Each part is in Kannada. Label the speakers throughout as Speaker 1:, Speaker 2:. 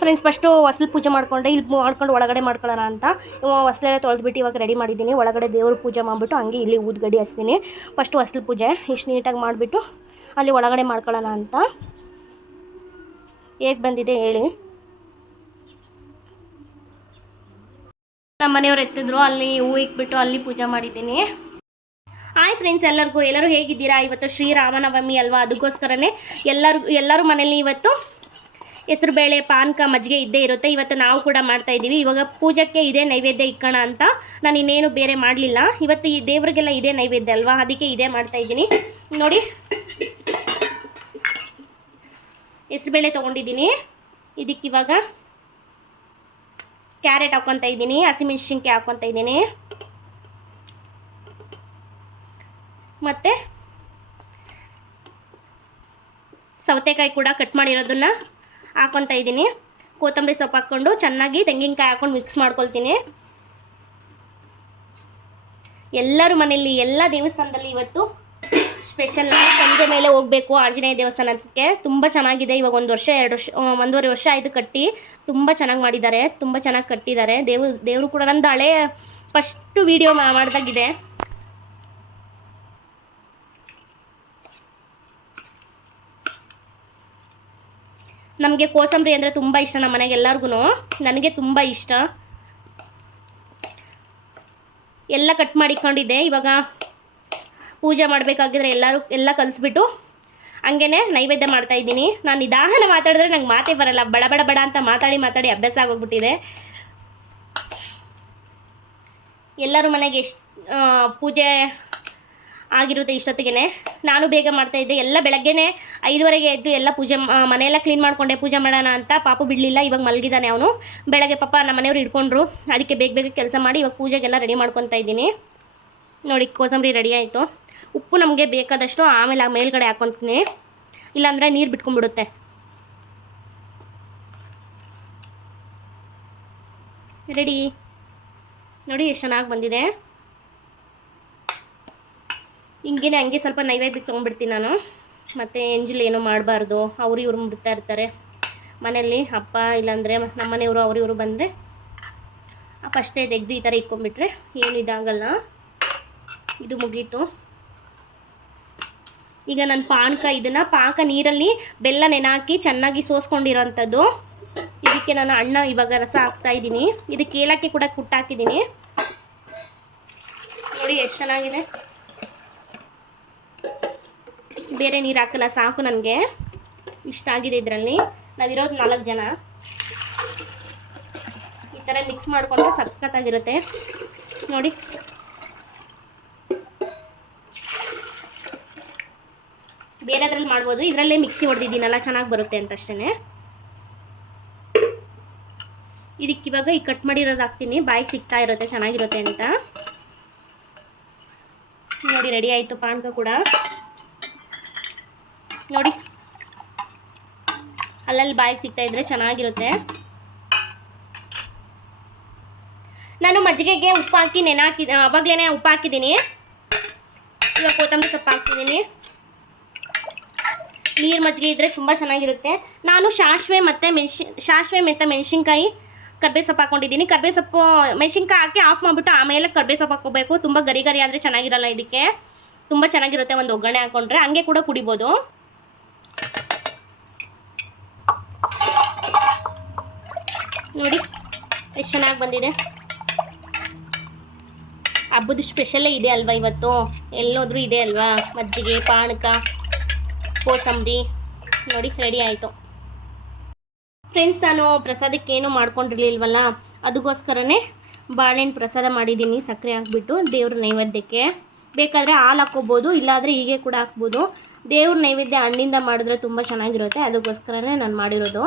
Speaker 1: ಫ್ರೆಂಡ್ಸ್ ಫಸ್ಟು ಹೊಸಲು ಪೂಜೆ ಮಾಡ್ಕೊಂಡೆ, ಇಲ್ಲಿ ಮಾಡ್ಕೊಂಡು ಒಳಗಡೆ ಮಾಡ್ಕೊಳ್ಳೋಣ ಅಂತ. ಹೊಸಲೆಲ್ಲ ತೊಳೆದ್ಬಿಟ್ಟು ಇವಾಗ ರೆಡಿ ಮಾಡಿದ್ದೀನಿ. ಒಳಗಡೆ ದೇವ್ರ ಪೂಜೆ ಮಾಡಿಬಿಟ್ಟು ಹಂಗೆ ಇಲ್ಲಿ ಊದ್ಗಡಿ ಹಚ್ತೀನಿ. ಫಸ್ಟು ಹೊಸಲು ಪೂಜೆ, ಇಷ್ಟು ನೀಟಾಗಿ ಮಾಡಿಬಿಟ್ಟು ಅಲ್ಲಿ ಒಳಗಡೆ ಮಾಡ್ಕೊಳ್ಳೋಣ ಅಂತ. ಹೇಗೆ ಬಂದಿದೆ ಹೇಳಿ. ನಮ್ಮ ಮನೆಯವ್ರು ಎತ್ತಿದ್ರು, ಅಲ್ಲಿ ಹೂ ಇಕ್ಬಿಟ್ಟು ಅಲ್ಲಿ ಪೂಜೆ ಮಾಡಿದ್ದೀನಿ. ಹಾಯ್ ಫ್ರೆಂಡ್ಸ್ ಎಲ್ಲರಿಗೂ, ಎಲ್ಲರೂ ಹೇಗಿದ್ದೀರಾ? ಇವತ್ತು ಶ್ರೀರಾಮನವಮಿ ಅಲ್ವಾ? ಅದಕ್ಕೋಸ್ಕರನೇ ಎಲ್ಲರಿಗೂ, ಎಲ್ಲರೂ ಮನೇಲಿ ಇವತ್ತು ಹೆಸರುಬೇಳೆ ಪಾನಕ ಮಜ್ಜಿಗೆ ಇದ್ದೇ ಇರುತ್ತೆ. ಇವತ್ತು ನಾವು ಕೂಡ ಮಾಡ್ತಾ ಇದ್ದೀವಿ. ಇವಾಗ ಪೂಜಕ್ಕೆ ಇದೇ ನೈವೇದ್ಯ ಇಕ್ಕೋಣ ಅಂತ. ನಾನು ಇನ್ನೇನು ಬೇರೆ ಮಾಡಲಿಲ್ಲ. ಇವತ್ತು ಈ ದೇವರಿಗೆಲ್ಲ ಇದೇ ನೈವೇದ್ಯ ಅಲ್ವಾ? ಅದಕ್ಕೆ ಇದೇ ಮಾಡ್ತಾ ಇದ್ದೀನಿ. ನೋಡಿ. ಹೆಸರುಬೇಳೆ ತೊಗೊಂಡಿದ್ದೀನಿ. ಇದಕ್ಕಿವಾಗ ಕ್ಯಾರೆಟ್ ಹಾಕ್ಕೊತಾ ಇದ್ದೀನಿ. ಹಸಿಮೆಣ್ಸಿನ್ಕಾಯಿ ಹಾಕ್ಕೊತಾ ಇದ್ದೀನಿ. ಮತ್ತು ಸೌತೆಕಾಯಿ ಕೂಡ ಕಟ್ ಮಾಡಿರೋದನ್ನ ಹಾಕ್ಕೊತಾ ಇದ್ದೀನಿ. ಕೊತ್ತಂಬರಿ ಸೊಪ್ಪು ಹಾಕ್ಕೊಂಡು ಚೆನ್ನಾಗಿ ತೆಂಗಿನಕಾಯಿ ಹಾಕ್ಕೊಂಡು ಮಿಕ್ಸ್ ಮಾಡ್ಕೊಳ್ತೀನಿ. ಎಲ್ಲರೂ ಮನೆಯಲ್ಲಿ ಎಲ್ಲ ದೇವಸ್ಥಾನದಲ್ಲಿ ಇವತ್ತು ಸ್ಪೆಷಲ್ ಸಂಜೆ ಮೇಲೆ ಹೋಗಬೇಕು ಆಂಜನೇಯ ದೇವಸ್ಥಾನಕ್ಕೆ ತುಂಬ ಚೆನ್ನಾಗಿದೆ. ಇವಾಗ ಒಂದು ವರ್ಷ, ಎರಡು ವರ್ಷ ಒಂದೂವರೆ ವರ್ಷ ಆಯಿತು ಕಟ್ಟಿ. ತುಂಬ ಚೆನ್ನಾಗಿ ಮಾಡಿದ್ದಾರೆ. ತುಂಬ ಚೆನ್ನಾಗಿ ಕಟ್ಟಿದ್ದಾರೆ. ದೇವ್ರು, ದೇವರು ಕೂಡ ನಂದು ಹಳೆ ಫಸ್ಟು ವೀಡಿಯೋ ಮಾಡಿದಾಗಿದೆ. ನಮಗೆ ಕೋಸಂಬರಿ ಅಂದರೆ ತುಂಬ ಇಷ್ಟ ನಮ್ಮ ಮನೆಗೆ ಎಲ್ಲರಿಗೂ ನನಗೆ ತುಂಬ ಇಷ್ಟ. ಎಲ್ಲ ಕಟ್ ಮಾಡಿಕೊಂಡಿದ್ದೆ ಇವಾಗ ಪೂಜೆ ಮಾಡಬೇಕಾಗಿದ್ರೆ ಎಲ್ಲರೂ ಎಲ್ಲ ಕಲಿಸ್ಬಿಟ್ಟು ಹಂಗೇ ನೈವೇದ್ಯ ಮಾಡ್ತಾ ಇದ್ದೀನಿ. ನಾನು ನಿಧಾನ ಮಾತಾಡಿದ್ರೆ ನಂಗೆ ಮಾತೇ ಬರಲ್ಲ. ಬಡ ಬಡ ಬಡ ಅಂತ ಮಾತಾಡಿ ಮಾತಾಡಿ ಅಭ್ಯಾಸ ಆಗೋಗ್ಬಿಟ್ಟಿದೆ. ಎಲ್ಲರೂ ಮನೆಗೆ ಎಷ್ಟು ಪೂಜೆ ಆಗಿರುತ್ತೆ ಇಷ್ಟೊತ್ತಿಗೆ ನಾನು ಬೇಗ ಮಾಡ್ತಾ ಇದ್ದೆ. ಎಲ್ಲ ಬೆಳಗ್ಗೆನೇ ಐದುವರೆಗೆ ಎದ್ದು ಎಲ್ಲ ಪೂಜೆ ಮನೆಯೆಲ್ಲ ಕ್ಲೀನ್ ಮಾಡಿಕೊಂಡೆ. ಪೂಜೆ ಮಾಡೋಣ ಅಂತ ಪಾಪು ಬಿಡಲಿಲ್ಲ. ಇವಾಗ ಮಲಗಿದ್ದಾನೆ ಅವನು. ಬೆಳಗ್ಗೆ ಪಾಪ ನಮ್ಮ ಮನೆಯವ್ರು ಹಿಡ್ಕೊಂಡ್ರು. ಅದಕ್ಕೆ ಬೇಗ ಬೇಗ ಕೆಲಸ ಮಾಡಿ ಇವಾಗ ಪೂಜೆಗೆಲ್ಲ ರೆಡಿ ಮಾಡ್ಕೊತಾ ಇದ್ದೀನಿ. ನೋಡಿ, ಕೋಸಂಬರಿ ರೆಡಿ ಆಯಿತು. ಉಪ್ಪು ನಮಗೆ ಬೇಕಾದಷ್ಟು ಆಮೇಲೆ ಮೇಲ್ಗಡೆ ಹಾಕೊತೀನಿ. ಇಲ್ಲಾಂದರೆ ನೀರು ಬಿಟ್ಕೊಂಡ್ಬಿಡುತ್ತೆ. ರೆಡಿ ನೋಡಿ, ಎಷ್ಟು ಚೆನ್ನಾಗಿ ಬಂದಿದೆ. ಹಿಂಗೇನೆ ಹಂಗೆ ಸ್ವಲ್ಪ ನೈವೇದ್ಯಕ್ಕೆ ತೊಗೊಂಡ್ಬಿಡ್ತೀನಿ ನಾನು. ಮತ್ತು ಎಂಜಲು ಏನೂ ಮಾಡಬಾರ್ದು. ಅವ್ರು ಇವ್ರು ಬಿಡ್ತಾ ಇರ್ತಾರೆ. ಮನೆಯಲ್ಲಿ ಅಪ್ಪ ಇಲ್ಲಾಂದರೆ ನಮ್ಮ ಮನೆಯವರು ಅವ್ರು ಇವರು ಬಂದರೆ ಫಸ್ಟೇ ತೆಗೆದು ಈ ಥರ ಇಕ್ಕೊಂಬಿಟ್ರೆ ಏನು ಇದಾಗಲ್ಲ. ಇದು ಮುಗೀತು. ಈಗ ನಾನು ಪಾನಕ, ಇದನ್ನು ಪಾಕ ನೀರಲ್ಲಿ ಬೆಲ್ಲ ನೆನಾಕಿ ಚೆನ್ನಾಗಿ ಸೋಸ್ಕೊಂಡಿರೋಂಥದ್ದು. ಇದಕ್ಕೆ ನಾನು ಅಣ್ಣ ಇವಾಗ ರಸ ಹಾಕ್ತಾ ಇದ್ದೀನಿ. ಇದಕ್ಕೆ ಏಲಕ್ಕಿ ಕೂಡ ಕುಟ್ಟಾಕಿದ್ದೀನಿ. ನೋಡಿ ಎಷ್ಟು ಚೆನ್ನಾಗಿದೆ. ಬೇರೆ ನೀರು ಹಾಕಲ್ಲ, ಸಾಕು ನನಗೆ. ಇಷ್ಟ ಆಗಿದೆ ಇದರಲ್ಲಿ. ನಾವಿರೋದು ನಾಲ್ಕು ಜನ. ಈ ಥರ ಮಿಕ್ಸ್ ಮಾಡಿಕೊಂಡ್ರೆ ಸಖತ್ತಾಗಿರುತ್ತೆ. ನೋಡಿ. ಬೇರೆದ್ರಲ್ಲಿ ಮಾಡ್ಬೋದು. ಇದರಲ್ಲೇ ಮಿಕ್ಸಿ ಹೊಡೆದಿದ್ದೀನಲ್ಲ, ಚೆನ್ನಾಗಿ ಬರುತ್ತೆ ಅಂತ ಅಷ್ಟೇ ಇದಕ್ಕೆ ಇವಾಗ ಈ ಕಟ್ ಮಾಡಿರೋದು ಹಾಕ್ತೀನಿ. ಬಾಯಿಗೆ ಸಿಗ್ತಾ ಇರುತ್ತೆ, ಚೆನ್ನಾಗಿರುತ್ತೆ ಅಂತ. ನೋಡಿ ರೆಡಿ ಆಯಿತು ಪಾನಕ ಕೂಡ. ನೋಡಿ. ಅಲ್ಲಲ್ಲಿ ಬಾಯಿಗೆ ಸಿಗ್ತಾ ಇದ್ರೆ ಚೆನ್ನಾಗಿರುತ್ತೆ. ನಾನು ಮಜ್ಜಿಗೆಗೆ ಉಪ್ಪು ಹಾಕಿ ನೆನೆ ಹಾಕಿ ಉಪ್ಪು ಹಾಕಿದ್ದೀನಿ. ಇವಾಗ ಕೊತ್ತಂಬರಿ ಸೊಪ್ಪು ಹಾಕ್ತಿದ್ದೀನಿ. ನೀರು ಮಜ್ಜಿಗೆ ಇದ್ದರೆ ತುಂಬ ಚೆನ್ನಾಗಿರುತ್ತೆ. ನಾನು ಸಾಸಿವೆ ಮತ್ತು ಮೆಣಸಿನ ಸಾಸಿವೆ ಮತ್ತು ಮೆಣಸಿನ್ಕಾಯಿ ಕರ್ಬೇ ಸೊಪ್ಪು ಹಾಕ್ಕೊಂಡಿದ್ದೀನಿ ಕರ್ಬೇ ಸೊಪ್ಪು, ಮೆಣಸಿನ್ಕಾಯಿ ಹಾಕಿ ಆಫ್ ಮಾಡಿಬಿಟ್ಟು ಆಮೇಲೆ ಕರ್ಬೇ ಸೊಪ್ಪು ಹಾಕ್ಕೋಬೇಕು. ತುಂಬ ಗರಿ ಗರಿ ಆದರೆ ಚೆನ್ನಾಗಿರಲ್ಲ ಇದಕ್ಕೆ. ತುಂಬ ಚೆನ್ನಾಗಿರುತ್ತೆ ಒಂದು ಒಗ್ಗರಣೆ ಹಾಕ್ಕೊಂಡ್ರೆ ಹಂಗೆ ಕೂಡ ಕುಡಿಬೋದು. ನೋಡಿ, ಎಷ್ಟು ಚೆನ್ನಾಗಿ ಬಂದಿದೆ. ಹಬ್ಬದ ಸ್ಪೆಷಲ್ಲೇ ಇದೆ ಅಲ್ವಾ ಇವತ್ತು? ಎಲ್ಲೋದ್ರೂ ಇದೆ ಅಲ್ವಾ? ಮಜ್ಜಿಗೆ, ಪಾನಕ, ಕೋಸಂಬರಿ. ನೋಡಿ ರೆಡಿ ಆಯಿತು. ಫ್ರೆಂಡ್ಸ್ ನಾನು ಪ್ರಸಾದಕ್ಕೆ ಏನು ಮಾಡ್ಕೊಂಡಿರ್ಲಿಲ್ವಲ್ಲ ಅದಕ್ಕೋಸ್ಕರನೇ ಬಾಳೆಹಣ್ಣು ಪ್ರಸಾದ ಮಾಡಿದ್ದೀನಿ. ಸಕ್ಕರೆ ಹಾಕ್ಬಿಟ್ಟು ದೇವ್ರ ನೈವೇದ್ಯಕ್ಕೆ. ಬೇಕಾದರೆ ಹಾಲು ಹಾಕ್ಕೋಬೋದು, ಇಲ್ಲಾದರೆ ಹೀಗೆ ಕೂಡ ಹಾಕ್ಬೋದು. ದೇವ್ರ ನೈವೇದ್ಯ ಹಣ್ಣಿಂದ ಮಾಡಿದ್ರೆ ತುಂಬ ಚೆನ್ನಾಗಿರುತ್ತೆ. ಅದಕ್ಕೋಸ್ಕರನೇ ನಾನು ಮಾಡಿರೋದು.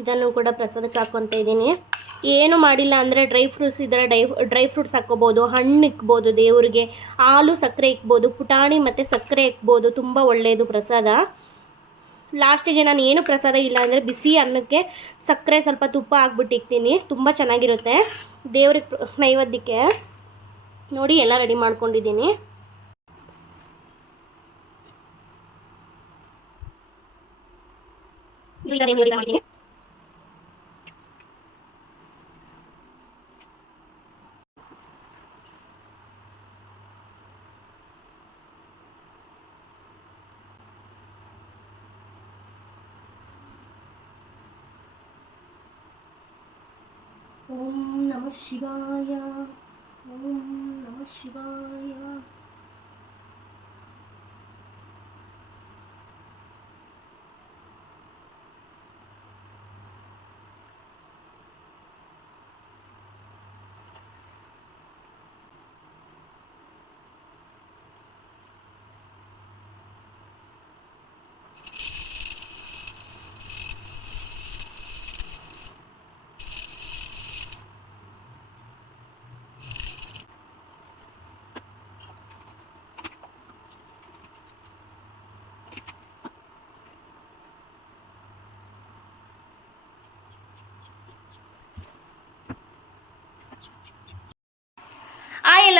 Speaker 1: ಇದನ್ನು ಕೂಡ ಪ್ರಸಾದಕ್ಕೆ ಹಾಕ್ಕೊತ ಇದ್ದೀನಿ. ಏನು ಮಾಡಿಲ್ಲ ಅಂದರೆ ಡ್ರೈ ಫ್ರೂಟ್ಸ್ ಇದ್ದರೆ ಡ್ರೈ ಡ್ರೈ ಫ್ರೂಟ್ಸ್ ಹಾಕ್ಕೋಬೋದು, ಹಣ್ಣು ಇಕ್ಬೋದು ದೇವರಿಗೆ, ಹಾಲು ಸಕ್ಕರೆ ಇಕ್ಬೋದು, ಪುಟಾಣಿ ಮತ್ತು ಸಕ್ಕರೆ ಇಕ್ಬೋದು, ತುಂಬ ಒಳ್ಳೆಯದು ಪ್ರಸಾದ. ಲಾಸ್ಟಿಗೆ ನಾನು ಏನು ಪ್ರಸಾದ ಇಲ್ಲ ಅಂದರೆ ಬಿಸಿ ಅನ್ನಕ್ಕೆ ಸಕ್ಕರೆ ಸ್ವಲ್ಪ ತುಪ್ಪ ಹಾಕ್ಬಿಟ್ಟು ಇಕ್ತೀನಿ. ತುಂಬ ಚೆನ್ನಾಗಿರುತ್ತೆ. ದೇವ್ರಿಗೆ ನೈವೇದ್ಯಕ್ಕೆ. ನೋಡಿ ಎಲ್ಲ ರೆಡಿ ಮಾಡ್ಕೊಂಡಿದ್ದೀನಿ. ಇದು ಈಗ ದೇವ್ರಿಗೆ ಮಾಡಿದ್ದೀನಿ ಓಂ ನಮ ಶಿವಾಯ ಓಂ ನಮ ಶಿವಾಯ ಆ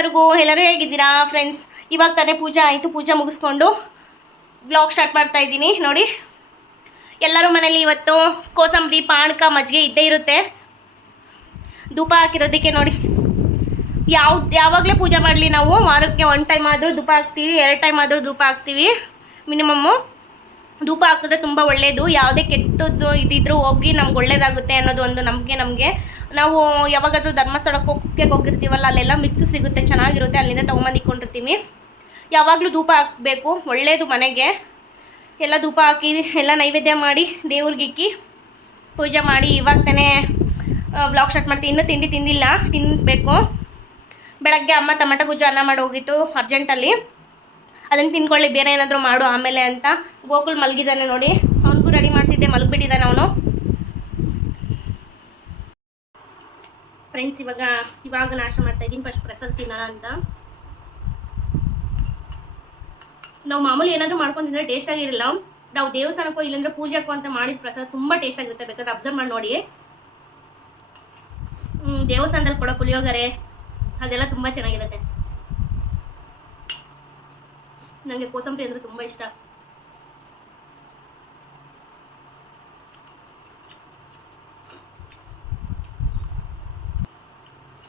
Speaker 1: ಎಲ್ಲರಿಗೂ, ಎಲ್ಲರೂ ಹೇಗಿದ್ದೀರಾ ಫ್ರೆಂಡ್ಸ್ ಇವಾಗ ತಾನೇ ಪೂಜೆ ಆಯಿತು, ಪೂಜೆ ಮುಗಿಸ್ಕೊಂಡು ಬ್ಲಾಗ್ ಸ್ಟಾರ್ಟ್ ಮಾಡ್ತಾ ಇದ್ದೀನಿ, ನೋಡಿ. ಎಲ್ಲರೂ ಮನೇಲಿ ಇವತ್ತು ಕೋಸಂಬರಿ, ಪಾನಕ, ಮಜ್ಜಿಗೆ ಇದ್ದೇ ಇರುತ್ತೆ. ಧೂಪ ಹಾಕಿರೋದಕ್ಕೆ ನೋಡಿ. ಯಾವ, ಯಾವಾಗಲೇ ಪೂಜೆ ಮಾಡಲಿ ನಾವು, ವಾರಕ್ಕೆ ಒನ್ ಟೈಮ್ ಆದರೂ ಧೂಪ ಹಾಕ್ತೀವಿ, ಎರಡು ಟೈಮ್ ಆದರೂ ಧೂಪ ಹಾಕ್ತೀವಿ ಮಿನಿಮಮ್ಮು ಧೂಪ ಹಾಕಿದ್ರೆ ತುಂಬ ಒಳ್ಳೆಯದು ಯಾವುದೇ ಕೆಟ್ಟದ್ದು ಇದಿದ್ರೂ ಹೋಗಿ ನಮ್ಗೆ ಒಳ್ಳೇದಾಗುತ್ತೆ ಅನ್ನೋದು ಒಂದು ನಂಬಿಕೆ ನಮಗೆ. ನಾವು ಯಾವಾಗಾದರೂ ಧರ್ಮಸ್ಥಳಕ್ಕೆ ಹೋಗಕ್ಕೆ ಹೋಗಿರ್ತೀವಲ್ಲ, ಅಲ್ಲೆಲ್ಲ ಮಿಕ್ಸ್ ಸಿಗುತ್ತೆ, ಚೆನ್ನಾಗಿರುತ್ತೆ, ಅಲ್ಲಿಂದ ತೊಗೊಂಬಂದು ಇಟ್ಕೊಂಡಿರ್ತೀವಿ. ಯಾವಾಗಲೂ ಧೂಪ ಹಾಕಬೇಕು ಒಳ್ಳೆಯದು ಮನೆಗೆ. ಎಲ್ಲ ಧೂಪ ಹಾಕಿ, ಎಲ್ಲ ನೈವೇದ್ಯ ಮಾಡಿ, ದೇವ್ರಿಗೆ ಇಕ್ಕಿ, ಪೂಜೆ ಮಾಡಿ, ಇವಾಗ ತಾನೇ ಬ್ಲಾಗ್ ಸ್ಟಾರ್ಟ್ ಮಾಡ್ತೀವಿ. ಇನ್ನೂ ತಿಂಡಿ ತಿಂದಿಲ್ಲ ತಿನ್ನಬೇಕು ಬೆಳಗ್ಗೆ ಅಮ್ಮ ಟಮಟ ಗುಜ್ಜು ಅನ್ನ ಮಾಡಿ ಹೋಗಿತ್ತು ಅರ್ಜೆಂಟಲ್ಲಿ ಅದನ್ನು ತಿನ್ಕೊಳ್ಳಿ, ಬೇರೆ ಏನಾದರೂ ಮಾಡು, ಆಮೇಲೆ ಅಂತ. ಗೋಕುಲ್ ಮಲಗಿದ್ದಾನೆ ನೋಡಿ. ಅವನಿಗೂ ರೆಡಿ ಮಾಡಿಸಿದ್ದೆ, ಮಲಗಿಬಿಟ್ಟಿದ್ದಾನೆ ಅವನು. ಫ್ರೆಂಡ್ಸ್, ಇವಾಗ ಇವಾಗ ನಾಶ ಮಾಡ್ತಾ ಇದ್ದೀನಿ. ಫಸ್ಟ್ ಪ್ರಸಾದ್ ತಿನ್ನೋಣ ಅಂತ. ನಾವು ಮಾಮೂಲಿ ಏನಾದರೂ ಮಾಡ್ಕೊಂಡಿದ್ರೆ ಟೇಸ್ಟ್ ಆಗಿರಲ್ಲ. ನಾವು ದೇವಸ್ಥಾನಕ್ಕೋ ಇಲ್ಲಾಂದ್ರೆ ಪೂಜೆಕ್ಕೋ ಅಂತ ಮಾಡಿದ ಪ್ರಸಾದ ತುಂಬ ಟೇಸ್ಟ್ ಆಗಿರುತ್ತೆ. ಬೇಕಾದ್ರೆ ಅಬ್ಸರ್ವ್ ಮಾಡಿ ನೋಡಿ ದೇವಸ್ಥಾನದಲ್ಲಿ ಕೊಡೋ ಪುಳಿಯೋಗರೆ, ಅದೆಲ್ಲ ತುಂಬ ಚೆನ್ನಾಗಿರುತ್ತೆ. ನನಗೆ ಕೋಸಂಬರಿ ಅಂದರೆ ತುಂಬ ಇಷ್ಟ.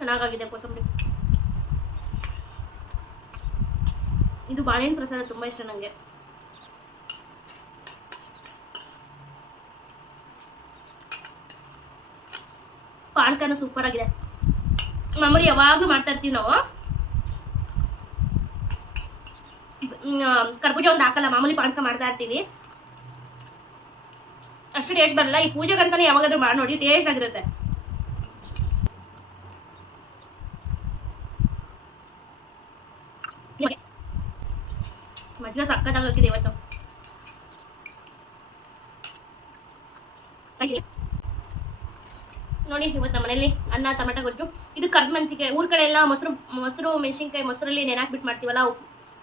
Speaker 1: ಚೆನ್ನಾಗಾಗಿದೆ ಕೊತ್ತಂಬರಿ ಇದು ಬಾಳೆಹಣ್ಣು ಪ್ರಸಾದ ತುಂಬ ಇಷ್ಟ ನನಗೆ ಪಾನಕನ ಸೂಪರ್ ಆಗಿದೆ. ಮಾಮೂಲಿ ಯಾವಾಗಲೂ ಮಾಡ್ತಾ ಇರ್ತೀವಿ ನಾವು. ಕರ್ಬೂಜ ಒಂದು ಹಾಕಲ್ಲ, ಮಾಮೂಲಿ ಪಾನಕ ಮಾಡ್ತಾ ಇರ್ತೀವಿ. ಅಷ್ಟು ಟೇಸ್ಟ್ ಬರಲ್ಲ, ಈ ಪೂಜೆಗಂತಾನೆ ಯಾವಾಗಾದ್ರೂ ಮಾಡಿ ನೋಡಿ ಟೇಸ್ಟ್ ಆಗಿರುತ್ತೆ ಹೀಗೆ. ಸಕ್ಕತ್ತಾಗಿದೆ ಇವತ್ತು. ನೋಡಿ, ಇವತ್ತು ನಮ್ಮ ಮನೇಲಿ ಅನ್ನ, ಟೊಮೆಟೊ, ಗೊಜ್ಜು. ಇದು ಕರ್ದ ಮೆಣಸಿನ್ಕಾಯಿ. ಊರ್ ಕಡೆ ಎಲ್ಲ ಮೊಸರು ಮೊಸರು, ಮೆಣಸಿನ್ಕಾಯಿ, ಮೊಸರಲ್ಲಿ ನೆನಾಕ್ಬಿಟ್ಟು ಮಾಡ್ತೀವಲ್ಲ ಅವು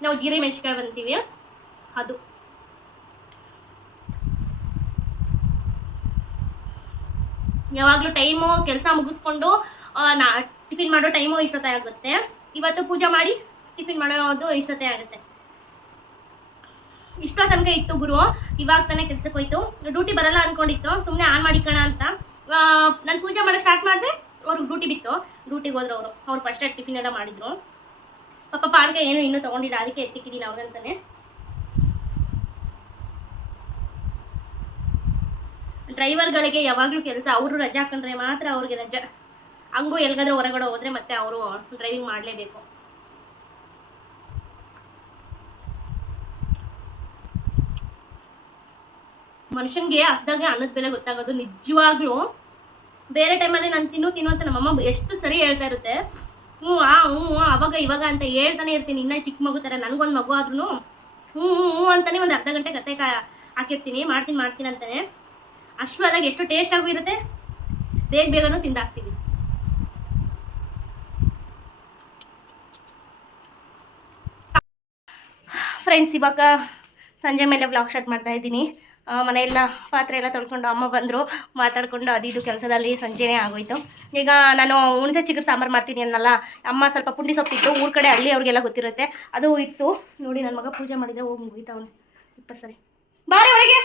Speaker 1: ನಾವು ಜೀರೆ ಮೆಣಸಿನ್ಕಾಯಿ ಬಂತೀವಿ. ಅದು. ಯಾವಾಗಲೂ ಟೈಮು ಕೆಲಸ ಮುಗಿಸ್ಕೊಂಡು ನಾ, ಟಿಫಿನ್ ಮಾಡೋ ಟೈಮು ಇಷ್ಟತೆ ಆಗುತ್ತೆ ಇವತ್ತು ಪೂಜೆ ಮಾಡಿ, ಟಿಫಿನ್ ಮಾಡೋದು ಇಷ್ಟತೆ ಆಗುತ್ತೆ. ಇಷ್ಟೋ ತನಕ ಇತ್ತು ಗುರು. ಇವಾಗ ತಾನೇ ಕೆಲ್ಸಕ್ಕೆ ಹೋಯ್ತು. ಡ್ಯೂಟಿ ಬರಲ್ಲ ಅನ್ಕೊಂಡಿತ್ತು. ಸುಮ್ಮನೆ ಆನ್ ಮಾಡಿಕೋಣ ಅಂತ. ನಾನು ಪೂಜೆ ಮಾಡೋಕೆ ಸ್ಟಾರ್ಟ್ ಮಾಡಿದೆ ಅವ್ರಿಗೆ ಡ್ಯೂಟಿ ಬಿತ್ತು. ಡ್ಯೂಟಿಗೆ ಹೋದ್ರು ಅವರು. ಅವ್ರು ಫಸ್ಟ್ ಟಿಫಿನ್ ಎಲ್ಲ ಮಾಡಿದ್ರು. ಪಾಪ ಪಾನಕ ಏನು ಇನ್ನೂ ತೊಗೊಂಡಿಲ್ಲ. ಅದಕ್ಕೆ ಎತ್ತಿಕ್ಕಿದ್ದೀನಿ ಡ್ರೈವರ್ ಡ್ರೈವರ್ಗಳಿಗೆ ಯಾವಾಗಲೂ ಕೆಲಸ. ಅವರು ರಜೆ ಹಾಕೊಂಡ್ರೆ ಮಾತ್ರ ಅವ್ರಿಗೆ ರಜೆ. ಹಂಗೂ ಎಲ್ಗಾದ್ರೂ ಹೊರಗಡೆ ಹೋದರೆ ಮತ್ತೆ ಅವರು ಡ್ರೈವಿಂಗ್ ಮಾಡಲೇಬೇಕು. ಮನುಷ್ಯನ್ಗೆ ಹಸ್ದಾಗ ಅನ್ನದ ಬೆಲೆ ಗೊತ್ತಾಗೋದು ನಿಜವಾಗ್ಲೂ. ಬೇರೆ ಟೈಮಲ್ಲಿ ನಾನು ತಿನ್ನು ತಿನ್ನು ಅಂತ ನಮ್ಮಮ್ಮ ಎಷ್ಟು ಸರಿ ಹೇಳ್ತಾ ಇರುತ್ತೆ. ಹ್ಞೂ, ಆ, ಹ್ಞೂ ಅವಾಗ, ಇವಾಗ ಅಂತ ಹೇಳ್ತಾನೆ ಇರ್ತೀನಿ. ಇನ್ನ ಚಿಕ್ಕ ಮಗು ಥರ ನನಗೊಂದು ಮಗು ಆದ್ರೂ ಹ್ಞೂ ಹ್ಞೂ ಅಂತಾನೆ ಒಂದು ಅರ್ಧ ಗಂಟೆ ಕತೆ ಹಾಕಿರ್ತೀನಿ. ಮಾಡ್ತೀನಿ ಮಾಡ್ತೀನಿ ಅಂತಾನೆ. ಅಶ್ವದಾಗ ಎಷ್ಟು ಟೇಸ್ಟ್ ಆಗು ಇರುತ್ತೆ ಬೇಗ ಬೇಗನೂ ತಿಂದಾಕ್ತೀವಿ ಫ್ರೆಂಡ್ಸ್ ಇವಾಗ ಸಂಜೆ ಮೇಲೆ ಬ್ಲಾಗ್ ಸ್ಟಾರ್ಟ್ ಮಾಡ್ತಾ ಇದ್ದೀನಿ. ಮನೆಯೆಲ್ಲ ಪಾತ್ರೆ ಎಲ್ಲ ತೊಳ್ಕೊಂಡು ಅಮ್ಮ ಬಂದರು. ಮಾತಾಡ್ಕೊಂಡು ಅದು ಇದು ಕೆಲಸದಲ್ಲಿ ಸಂಜೆನೇ ಆಗೋಯಿತು. ಈಗ ನಾನು ಹುಣಸೆ ಚಿಕ್ಕ ಸಾಂಬಾರು ಮಾಡ್ತೀನಿ ಅನ್ನಲ್ಲ. ಅಮ್ಮ ಸ್ವಲ್ಪ ಪುಂಡಿ ಸೊಪ್ಪಿತ್ತು ಊರ ಕಡೆ ಹಳ್ಳಿ ಅವ್ರಿಗೆಲ್ಲ ಗೊತ್ತಿರುತ್ತೆ. ಅದು ಇತ್ತು ನೋಡಿ ನನ್ನ ಮಗ ಪೂಜೆ ಮಾಡಿದರೆ ಹೋಗಿ ಮುಗಿತಾ ಅವನು ಇಪ್ಪತ್ತು ಸರಿ. ಬಾರಿ ಅವರಿಗೆ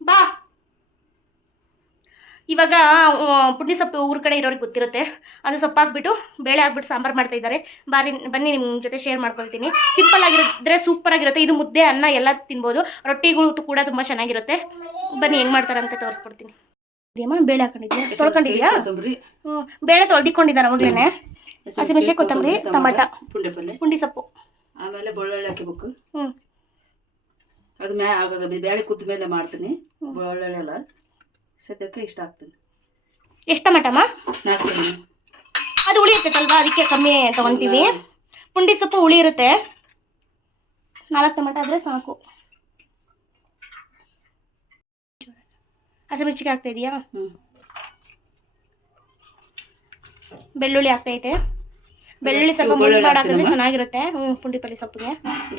Speaker 1: ಬಾ. ಇವಾಗ ಪುಂಡಿಸೊಪ್ಪು ಪುಂಡಿ ಸೊಪ್ಪು ಊರ ಕಡೆ ಇರೋರಿಗೆ ಗೊತ್ತಿರುತ್ತೆ. ಅದು ಸೊಪ್ಪು ಹಾಕ್ಬಿಟ್ಟು ಬೇಳೆ ಹಾಕ್ಬಿಟ್ಟು ಸಾಂಬಾರು ಮಾಡ್ತಾ ಇದ್ದಾರೆ. ಬಾರಿ ಬನ್ನಿ ನಿಮ್ಮ ಜೊತೆ ಶೇರ್ ಮಾಡ್ಕೊಳ್ತೀನಿ. ಸಿಂಪಲ್ ಆಗಿರೋದ್ರೆ ಸೂಪರ್ ಆಗಿರುತ್ತೆ. ಇದು ಮುದ್ದೆ ಅನ್ನ ಎಲ್ಲ ತಿನ್ಬೋದು. ರೊಟ್ಟಿಗಳು ಕೂಡ ತುಂಬ ಚೆನ್ನಾಗಿರುತ್ತೆ. ಬನ್ನಿ ಹೆಂಗ್ ಮಾಡ್ತಾರೆ ಅಂತ ತೋರಿಸ್ಕೊಡ್ತೀನಿ. ಬೇಳೆ ಹಾಕೊಂಡಿದ್ಯಾ? ತೊಳ್ಕೊಂಡಿದ್ಯಾ? ಬೇಳೆ ತೊಳ್ದಿಕೊಂಡಿದ್ದಾರೆ ಅವಾಗಲೇ ಹಸಿಮೆಣಸೆ ಕೊತ್ತಂಬರಿ ಟಮಾಟ
Speaker 2: ಪುಂಡೆ ಪಲ್ಲೆ.
Speaker 1: ಪುಂಡಿ ಸೊಪ್ಪು.
Speaker 2: ಆಮೇಲೆ ಬೆಳ್ಳುಳ್ಳಿ ಹಾಕಿಬೇಕು
Speaker 1: ಹ್ಞೂ
Speaker 2: ಅದು ಮ್ಯಾ ಆಗೋದು ಬೇಳೆ ಕುದ್ದ ಮೇಲೆ ಮಾಡ್ತೀನಿ ಬೆಳ್ಳುಳ್ಳಿ ಎಲ್ಲ ಸದ್ಯಕ್ಕೆ ಇಷ್ಟ ಆಗ್ತದೆ
Speaker 1: ಎಷ್ಟು ಟಮಾಟಮ್ಮ
Speaker 2: ನಾಲ್ಕು
Speaker 1: ಅದು ಹುಳಿ ಇರ್ತೈತಲ್ವಾ? ಅದಕ್ಕೆ ಕಮ್ಮಿ ತಗೊತೀವಿ. ಪುಂಡಿ ಸೊಪ್ಪು ಹುಳಿ ಇರುತ್ತೆ. ನಾಲ್ಕು ಟೊಮೆಟೊ ಆದರೆ ಸಾಕು. ಹಸಿಮಿರ್ಚಿಗೆ ಆಗ್ತಾ ಇದೆಯಾ?
Speaker 2: ಹ್ಞೂ
Speaker 1: ಬೆಳ್ಳುಳ್ಳಿ ಆಗ್ತೈತೆ ಬೆಳ್ಳುಳ್ಳಿ ಸ್ವಲ್ಪ ಮುಳ್ಳು ಹಾಕಿದ್ರೆ ಚೆನ್ನಾಗಿರುತ್ತೆ. ಹ್ಞೂ ಪುಂಡಿ ಪಲ್ಲೆ ಸೊಪ್ಪಿಗೆ.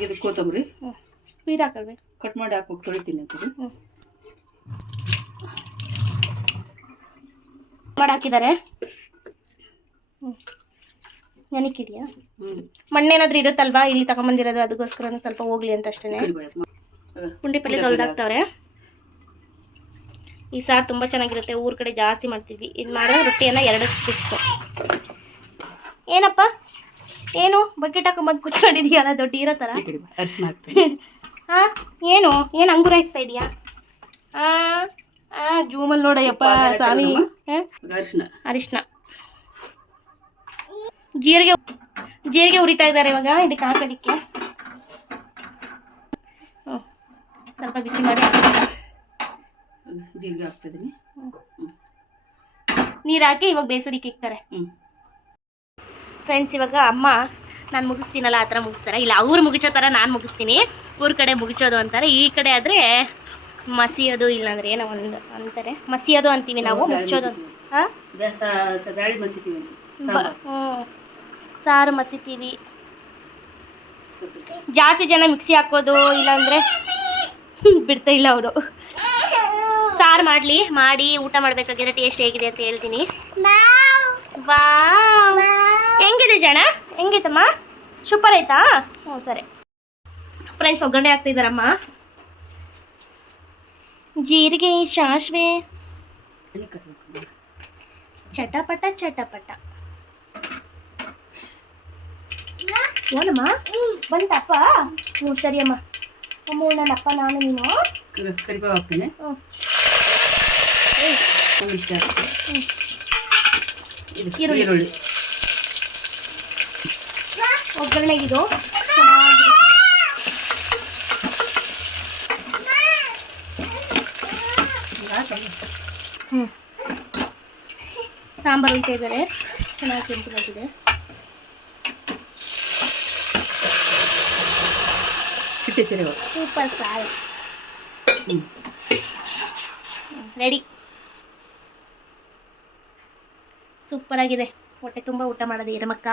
Speaker 2: ಇದು ಕೊತ್ತಂಬರಿ.
Speaker 1: ಹ್ಞೂ ಇದು ಹಾಕಲ್ವಿ?
Speaker 2: ಕಟ್ ಮಾಡಿ ಹಾಕ್ಬಿಟ್ಟು ತೊಳಿತೀನಿ ಅಂತ
Speaker 1: ಹ್ಞೂ ಮಾಡಿ ಹಾಕಿದ್ದಾರೆ ಹ್ಞೂ ನೆನಕ್ಕಿದೆಯಾ
Speaker 2: ಹ್ಞೂ
Speaker 1: ಮಣ್ಣೇನಾದ್ರೂ ಇರುತ್ತಲ್ವಾ? ಇಲ್ಲಿ ತಗೊಂಬಂದಿರೋದು ಅದಕ್ಕೋಸ್ಕರ ಸ್ವಲ್ಪ ಹೋಗ್ಲಿ ಅಂತ ಅಷ್ಟೇ ಪುಂಡಿ ತೊಳ್ದಾಕ್ತವ್ರೆ. ಈ ಸಾರು ತುಂಬ ಚೆನ್ನಾಗಿರುತ್ತೆ. ಊರ ಕಡೆ ಜಾಸ್ತಿ ಮಾಡ್ತೀವಿ. ಇದು ಮಾಡೋ ರೊಟ್ಟಿಯನ್ನು ಎರಡು ಫಿಕ್ಸು ಏನಪ್ಪ? ಏನು? ಬಕೆಟ್ ಹಾಕೊಂಬಂದು ಕುತ್ಕೊಂಡಿದೀಯಲ್ಲ ದೊಡ್ಡ ಇರೋ ಥರ ಹಾಂ? ಏನು? ಏನು ಅಂಗೂರ ಹಾಯಿಸ್ತಾ ಇದೆಯಾ? ಹಾಂ ಹಾಂ ಜೂಮಲ್ಲಿ ನೋಡಯ್ಯಪ್ಪ ಸ್ವಾಮಿ.
Speaker 2: ಅರಿಶಿನ
Speaker 1: ಅರಿಶಿನ ಜೀರಿಗೆ ಜೀರಿಗೆ ಉರಿತಾ ಇದ್ದಾರೆ ಇವಾಗ ಇದಕ್ಕೆ ಹಾಕೋದಿಕ್ಕೆ. ಸ್ವಲ್ಪ ಬಿಸಿ ಮಾಡಿ
Speaker 2: ಜೀರಿಗೆ ಹಾಕ್ತಿದ್ದೀನಿ.
Speaker 1: ನೀರು ಹಾಕಿ ಇವಾಗ ಬೇಸೋದಿಕ್ಕೆ ಇಕ್ತಾರೆ. ಫ್ರೆಂಡ್ಸ್ ಇವಾಗ ಅಮ್ಮ ನಾನು ಮುಗಿಸ್ತೀನಲ್ಲ ಆ ಥರ ಮುಗಿಸ್ತಾರೆ. ಇಲ್ಲ ಅವ್ರು ಮುಗಿಸೋ ಥರ ನಾನು ಮುಗಿಸ್ತೀನಿ. ಊರ ಕಡೆ ಮುಗಿಸೋದು ಅಂತಾರೆ. ಈ ಕಡೆ ಆದರೆ ಮಸಿಯೋದು ಇಲ್ಲಾಂದ್ರೆ ಏನೋ ಒಂದು ಅಂತಾರೆ. ಮಸಿಯೋದು ಅಂತೀವಿ ನಾವು ಮುಚ್ಚೋದು ಹಾಂ ಹ್ಞೂ ಸಾರು ಮಸಿತೀವಿ. ಜಾಸ್ತಿ ಜನ ಮಿಕ್ಸಿ ಹಾಕೋದು ಇಲ್ಲಾಂದರೆ ಬಿಡ್ತಾ ಇಲ್ಲ ಅವರು. ಸಾರು ಮಾಡಲಿ ಮಾಡಿ ಊಟ ಮಾಡಬೇಕಾಗಿರೋ ಟೇಸ್ಟ್ ಹೇಗಿದೆ ಅಂತ ಹೇಳ್ತೀನಿ. ಹೆಂಗಿದೆ ಜನ? ಹೆಂಗಿತ್ತಮ್ಮ ಸೂಪರ್ ಆಯ್ತಾ? ಹ್ಞೂ ಸರಿ. ಫ್ರೆಂಡ್ಸ್ ಒಗ್ಗರಣೆ ಹಾಕ್ತಿದ್ದಾರಮ್ಮ ಜೀರಿಗೆ ಸಾಸಿವೆ. ಚಟಪಟ ಚಟಪಟ. ಏನಮ್ಮ ಬಂತಪ್ಪ? ಹ್ಞೂ ಸರಿ ಅಮ್ಮ ನನ್ನಪ್ಪ ನಾನು ನೀನು?
Speaker 2: ಕರಿ- ಕರಿಬೇವು ಹಾಕ್ತೀನಿ.
Speaker 1: ಈರುಳ್ಳಿ. ಒಗ್ಗರಣೆಗಿದು ಚೆನ್ನಾಗಿರುತ್ತೆ ಹ್ಞೂ ಸಾಂಬಾರು ಉಯ್ತಾ ಇದ್ದಾರೆ ಚೆನ್ನಾಗಿ ಕೆಂಪು ಬಂದಿದೆ. ಸೂಪರ್ ಸಾರು. ರೆಡಿ ಸೂಪರ್ ಆಗಿದೆ. ಹೊಟ್ಟೆ ತುಂಬ ಊಟ ಮಾಡೋದು ಇರಮಕ್ಕ